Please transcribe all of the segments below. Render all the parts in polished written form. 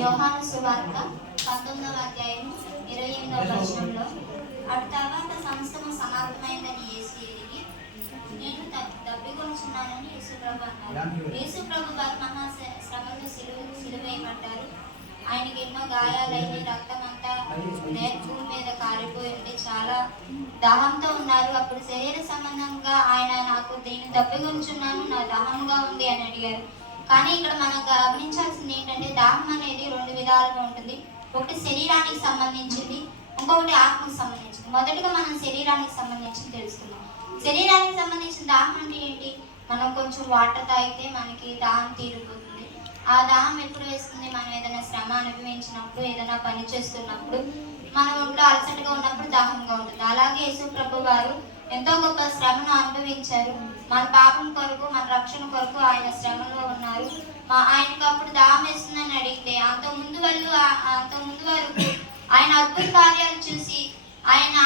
యోహాను సువార్త 19వ అధ్యాయం 28వ వచనంలో, అటు తర్వాత సమస్తము సమాప్తమైందని యేసు ఎరిగి, నేను దప్పికొనుచున్నానని యేసుప్రభు అన్నారు. యేసుప్రభు వారు మహాశ్రమను సిలువేయబడ్డారు. ఆయనకి ఎన్నో గాయాలైన, రక్తం అంతా భూమి మీద కారిపోయి ఉండి చాలా దాహంతో ఉన్నారు. అప్పుడు శరీర సంబంధంగా ఆయన, నాకు నేను దప్పికొనుచున్నాను, నా దాహంగా ఉంది అని అడిగారు. కానీ ఇక్కడ మనం గమనించాల్సింది ఏంటంటే, దాహం అనేది రెండు విధాలుగా ఉంటుంది. ఒకటి శరీరానికి సంబంధించింది, ఇంకొకటి ఆత్మకు సంబంధించింది. మొదటగా మనం శరీరానికి సంబంధించింది తెలుసుకుందాం. శరీరానికి సంబంధించిన దాహం అంటే ఏంటి? మనం కొంచెం వాటర్ తాగితే మనకి దాహం తీరిపోతుంది. ఆ దాహం ఎప్పుడు వేస్తుంది? మనం ఏదైనా శ్రమ అనుభవించినప్పుడు, ఏదైనా పని చేస్తున్నప్పుడు, మన ఒంట్లో అలసటగా ఉన్నప్పుడు దాహంగా ఉంటుంది. అలాగే యేసు ప్రభు వారు ఎంతో గొప్ప శ్రమను అనుభవించారు. మన పాపం కొరకు, మన రక్షణ కొరకు ఆయన శ్రమలో ఉన్నారు. ఆయనకు అప్పుడు దాహం వేస్తుందని అడిగితే, అంత ముందు వరకు ఆయన అద్భుత కార్యాలు చూసి ఆయన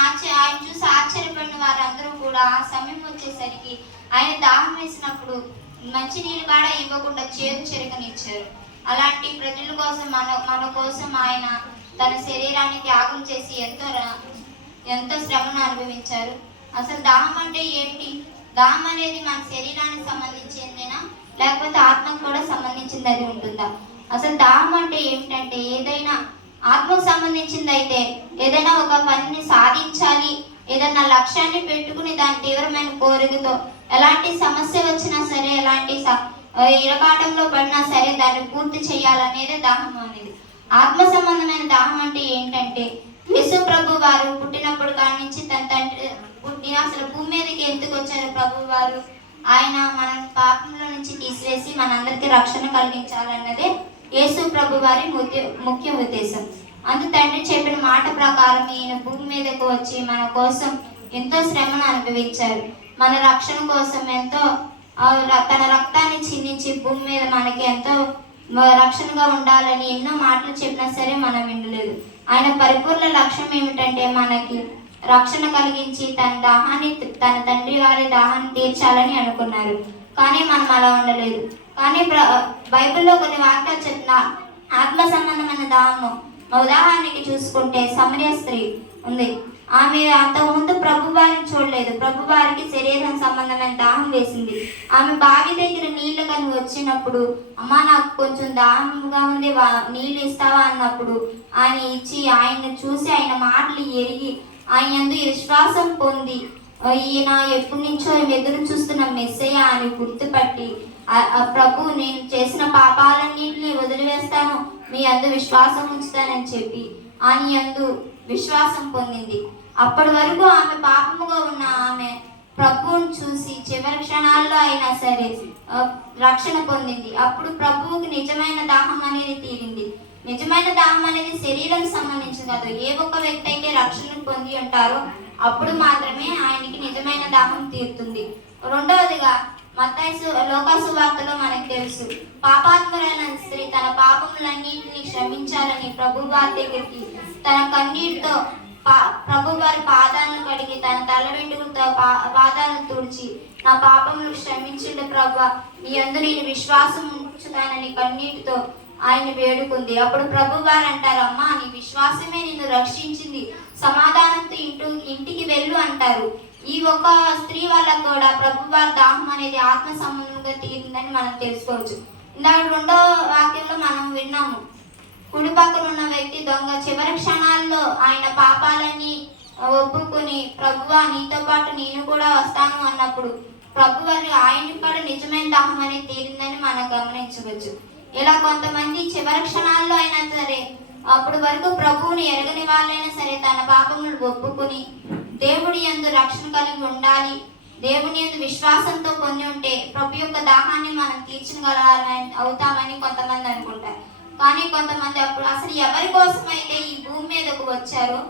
చూసి ఆశ్చర్యపడిన వారందరూ కూడా ఆ సమయం వచ్చేసరికి ఆయన దాహం వేసినప్పుడు మంచి నీళ్ళు కూడా ఇవ్వకుండా చేదు చెరకనిచ్చారు. అలాంటి ప్రజల కోసం, మన కోసం ఆయన తన శరీరాన్ని త్యాగం చేసి ఎంతో శ్రమను అనుభవించారు. అసలు దాహం అంటే ఏంటి? దాహం అనేది మన శరీరానికి సంబంధించిందేనా, లేకపోతే ఆత్మకు కూడా సంబంధించింది అది ఉంటుందా? అసలు దాహం అంటే ఏమిటంటే, ఏదైనా ఆత్మకు సంబంధించింది అయితే, ఏదైనా ఒక పనిని సాధించాలి, ఏదైనా లక్ష్యాన్ని పెట్టుకుని దాని తీవ్రమైన కోరికతో ఎలాంటి సమస్య వచ్చినా సరే, ఎలాంటి ఇరకాటంలో పడినా సరే దాన్ని పూర్తి చేయాలనేదే దాహం అనేది. ఆత్మ సంబంధమైన దాహం అంటే ఏంటంటే, యేసు ప్రభు వారు పుట్టినప్పుడు కాడి నుంచి తన తండ్రి అసలు భూమి మీదకి ఎందుకు వచ్చారు ప్రభు వారు? ఆయన మన పాపంలో నుంచి తీసివేసి మనందరికీ రక్షణ కలిగించాలన్నదే యేసు ప్రభు వారి ముఖ్య ఉద్దేశం. తండ్రి చెప్పిన మాట ప్రకారం ఈయన భూమి మీదకు వచ్చి మన కోసం ఎంతో శ్రమను అనుభవించారు. మన రక్షణ కోసం ఎంతో తన రక్తాన్ని చిందించి భూమి మీద మనకి ఎంతో రక్షణగా ఉండాలని ఎన్నో మాటలు చెప్పినా సరే మనం వినలేదు. ఆయన పరిపూర్ణ లక్ష్యం ఏమిటంటే, మనకి రక్షణ కలిగించి తన తండ్రి వారి దాహాన్ని తీర్చాలని అనుకున్నారు. కానీ మనం అలా ఉండలేదు. కానీ బైబిల్లో కొన్ని వాక్యాలు చెప్పిన ఆత్మ సంబంధమైన దాహము, ఉదాహరణకి చూసుకుంటే సమరయ స్త్రీ ఉంది. ఆమె అంతకుముందు ప్రభు వారిని చూడలేదు. ప్రభు వారికి శరీరం సంబంధమైన దాహం వేసింది. ఆమె బావి దగ్గర నీళ్లు కానీ వచ్చినప్పుడు, అమ్మ నాకు కొంచెం దాహంగా ఉంది, నీళ్ళు ఇస్తావా అన్నప్పుడు ఆయన ఇచ్చి, ఆయన్ని చూసి ఆయన మాటలు ఎరిగి ఆయన యందు విశ్వాసం పొంది, ఈయన ఎప్పటి నుంచో ఎదురు చూస్తున్న మెస్సయ్య అని గుర్తుపట్టి, ప్రభు నేను చేసిన పాపాలన్నింటినీ వదిలివేస్తాను, మీ యందు విశ్వాసం ఉంచుతానని చెప్పి ఆయన యందు విశ్వాసం పొందింది. అప్పటి వరకు ఆమె పాపముగా ఉన్న ఆమె ప్రభువుని చూసి చివరి క్షణాల్లో అయినా సరే రక్షణ పొందింది. అప్పుడు ప్రభువుకి నిజమైన దాహం అనేది తీరింది. నిజమైన దాహం అనేది శరీరం సంబంధించి కాదు. ఏ ఒక్క వ్యక్తి అయితే రక్షణ పొంది ఉంటారో అప్పుడు మాత్రమే ఆయనకి నిజమైన దాహం తీరుతుంది. రెండవదిగా లోకాసు వార్తలో మనకు తెలుసు, పాపాత్మురైన స్త్రీ తన పాపములన్నింటినీ క్షమించాలని ప్రభు వారి దగ్గరికి తన కన్నీటితో ప్రభు వారి పాదాలను కడిగి తన తల వెంట్రుకలతో పాదాలను తుడిచి, నా పాపములు క్షమించుండే ప్రభు, నీ యందు నేను విశ్వాసం ఉంచుతానని కన్నీటితో ఆయన వేడుకుంది. అప్పుడు ప్రభు వారు అంటారు, అమ్మా నీ విశ్వాసమే నిన్ను రక్షించింది, సమాధానంతో ఇంటికి వెళ్ళు అంటారు. ఈ ఒక స్త్రీ వల్ల కూడా ప్రభు వారి దాహం అనేది ఆత్మ సంబంధంగా తీరిందని మనం తెలుసుకోవచ్చు. ఇందాక రెండో వాక్యంలో మనం విన్నాము, కుడి పక్కన ఉన్న వ్యక్తి దొంగ చివరి క్షణాల్లో ఆయన పాపాలని ఒప్పుకొని, ప్రభువా నీతో పాటు నేను కూడా వస్తాను అన్నప్పుడు ప్రభు వారి ఆయనకి కూడా నిజమైన దాహం అనేది తీరిందని మనం గమనించవచ్చు. ఇలా కొంతమంది చివరి క్షణాల్లో అయినా సరే, అప్పుడు వరకు ప్రభువుని ఎరగని వాళ్ళైనా సరే తన పాపములు ఒప్పుకొని దేవుడి యందు రక్షణ కలిగి ఉండాలి, దేవుని యందు విశ్వాసంతో పొంది ఉంటే ప్రభు యొక్క దాహాన్ని మనం అవుతామని కొంతమంది అనుకుంటారు. కానీ కొంతమంది అప్పుడు అసలు ఎవరి కోసం అయితే ఈ భూమి మీదకు వచ్చారో,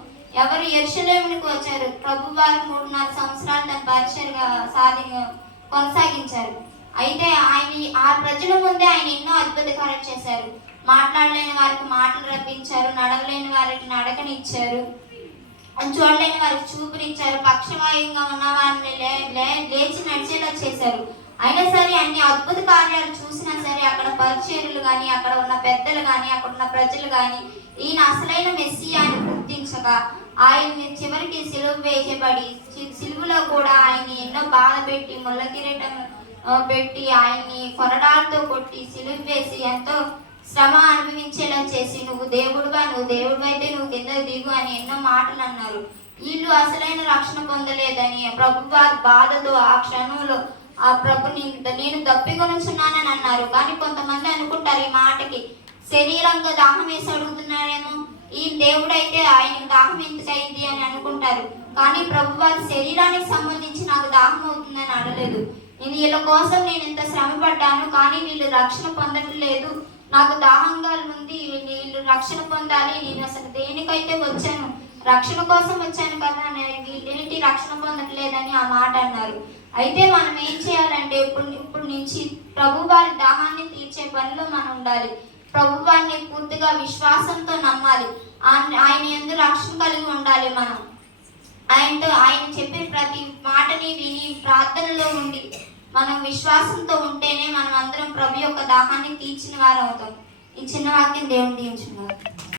ఎవరు యెరూషలేమునికి వచ్చారు, ప్రభు వారు 3.5 సంవత్సరాలు తన పరిచర్యగా కొనసాగించారు. అయితే ఆయన ఆ ప్రజల ముందే ఆయన ఎన్నో అద్భుత కార్యాలు చేశారు. మాట్లాడలేని వారికి మాటలు రప్పించారు, నడవలేని వారికి నడకనిచ్చారు, చూడలేని వారికి చూపునిచ్చారు, పక్షవాయువుగా ఉన్న వారిని లేచి నడిచేలా చేశారు. అయినా సరే అన్ని అద్భుత కార్యాలు చూసినా సరే అక్కడ పరిచర్యలు కానీ, అక్కడ ఉన్న పెద్దలు కానీ, అక్కడ ఉన్న ప్రజలు కానీ ఈయన అసలైన మెస్సియా అని గుర్తించక ఆయన్ని చివరికి సిలువ వేయబడి సిలువలో కూడా ఆయన్ని ఎన్నో బాధ పెట్టి ముళ్ళ కిరీటం పెట్టి ఆయన్ని కొరడాలతో కొట్టి సిలువ వేసి ఎంతో శ్రమ అనుభవించేలా చేసి నువ్వు దేవుడు అయితే నువ్వు కింద దిగు అని ఎన్నో మాటలు అన్నారు. వీళ్ళు అసలైన రక్షణ పొందలేదని ప్రభువారి బాధతో ఆ క్షణంలో ఆ ప్రభుని నేను దప్పికొనుచున్నానని అన్నారు. కానీ కొంతమంది అనుకుంటారు ఈ మాటకి శరీరంగా దాహం వేసి అడుగుతున్నాడేమో, ఈ దేవుడైతే ఆయనకు దాహం ఎందుకైంది అని అనుకుంటారు. కానీ ప్రభువారి శరీరానికి సంబంధించి నాకు దాహం అవుతుందని అడగలేదు. వీళ్ళ కోసం నేను ఇంత శ్రమ పడ్డాను, కానీ వీళ్ళు రక్షణ పొందట్లేదు, నాకు దాహంగా ఉంది, వీళ్ళు రక్షణ పొందాలి, నేను అసలు దేనికైతే వచ్చాను, రక్షణ కోసం వచ్చాను కదా, వీళ్ళేంటి రక్షణ పొందట్లేదని ఆ మాట అన్నారు. అయితే మనం ఏం చేయాలంటే ఇప్పుడు నుంచి ప్రభు వారి దాహాన్ని తీర్చే పనిలో మనం ఉండాలి. ప్రభు వారిని పూర్తిగా విశ్వాసంతో నమ్మాలి. ఆయన యందు రక్షణ కలిగి ఉండాలి. మనం ఆయన చెప్పిన ప్రతి మాటని విని ప్రార్థనలో ఉండి మనం విశ్వాసంతో ఉంటేనే మనం అందరం ప్రభు యొక్క దాహాన్ని తీర్చిన వారు అవుతాం. ఈ చిన్న వాక్యం దేవుని దీవించున్నారు.